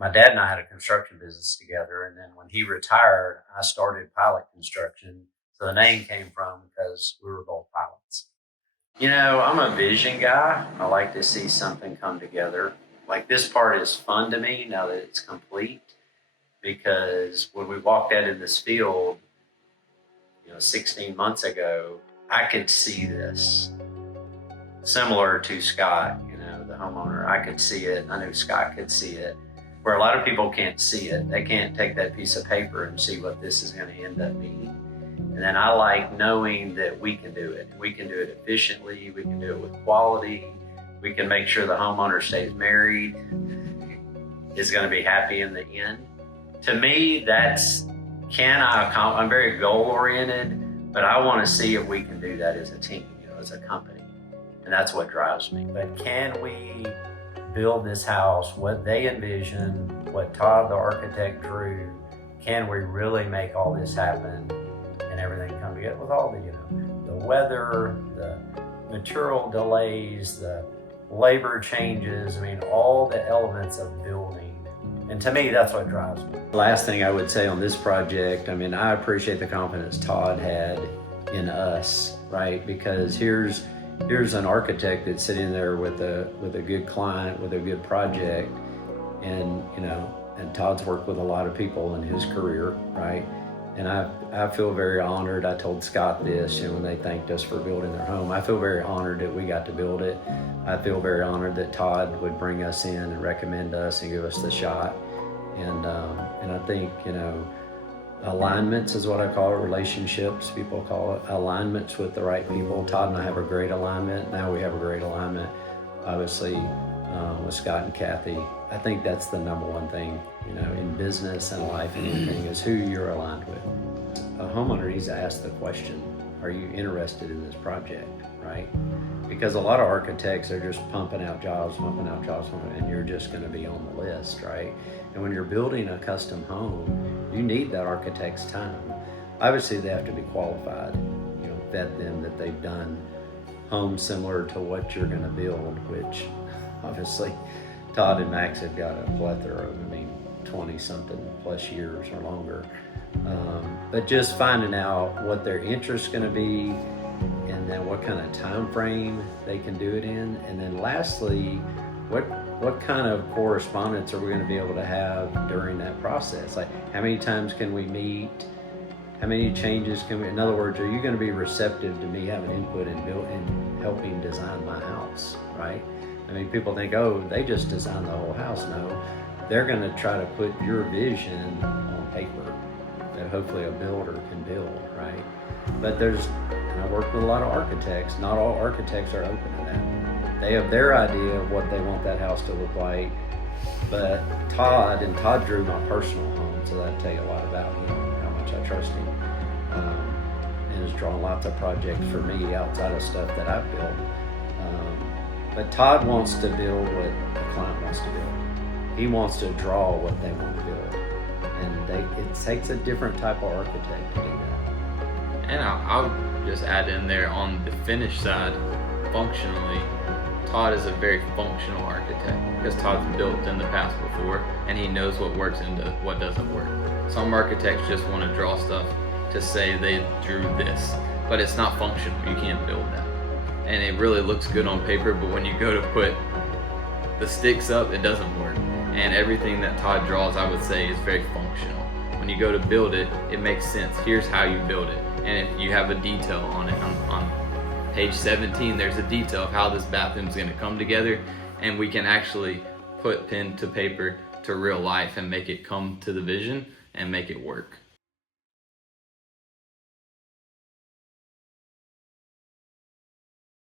my dad and I had a construction business together, and then when he retired, I started Pilot Construction. So the name came from because we were both pilots. I'm a vision guy. I like to see something come together. Like, this part is fun to me now that it's complete, because when we walked out in this field, 16 months ago, I could see this. Similar to Scott, the homeowner, I could see it. I knew Scott could see it. Where a lot of people can't see it. They can't take that piece of paper and see what this is going to end up being. And then I like knowing that we can do it. We can do it efficiently. We can do it with quality. We can make sure the homeowner stays married, is going to be happy in the end. To me, I'm very goal oriented, but I want to see if we can do that as a team, as a company. And that's what drives me. But can we build this house, what they envisioned, what Todd, the architect, drew? Can we really make all this happen and everything come together with all the weather, the material delays, the labor changes, all the elements of building. And to me, that's what drives me. Last thing I would say on this project, I appreciate the confidence Todd had in us, right? Because here's an architect that's sitting there with a good client, with a good project, and Todd's worked with a lot of people in his career, right? And I feel very honored. I told Scott this, when they thanked us for building their home. I feel very honored that we got to build it. I feel very honored that Todd would bring us in and recommend us and give us the shot. And I think, alignments is what I call it, relationships, people call it, alignments with the right people. Todd and I have a great alignment. Now we have a great alignment, obviously, with Scott and Kathy. I think that's the number one thing, in business and life and anything, is who you're aligned with. A homeowner needs to ask the question, are you interested in this project, right? Because a lot of architects are just pumping out jobs, and you're just going to be on the list, right? And when you're building a custom home, you need that architect's time. Obviously, they have to be qualified, vet them that they've done homes similar to what you're going to build, which obviously Todd and Max have got a plethora of, 20-something plus years or longer. But just finding out what their interest's going to be, and then what kind of time frame they can do it in, and then lastly, what kind of correspondence are we going to be able to have during that process? Like, how many times can we meet? How many changes can we? In other words, are you going to be receptive to me having input in helping design my house, right? People think, oh, they just designed the whole house. No, they're going to try to put your vision on paper that hopefully a builder can build, right? But I work with a lot of architects. Not all architects are open to that. They have their idea of what they want that house to look like. But Todd drew my personal home, so that tell you a lot about him, how much I trust him. And has drawn lots of projects for me outside of stuff that I've built. But Todd wants to build what the client wants to build. He wants to draw what they want to build. And it takes a different type of architect to do that. And I'll just add in there, on the finish side, functionally, Todd is a very functional architect, because Todd's built in the past before, and he knows what works and what doesn't work. Some architects just want to draw stuff to say they drew this, but it's not functional. You can't build that. And it really looks good on paper, but when you go to put the sticks up, it doesn't work. And everything that Todd draws, I would say, is very functional. When you go to build it, it makes sense. Here's how you build it. And if you have a detail on it, on page 17, there's a detail of how this bathroom is going to come together, and we can actually put pen to paper to real life and make it come to the vision and make it work.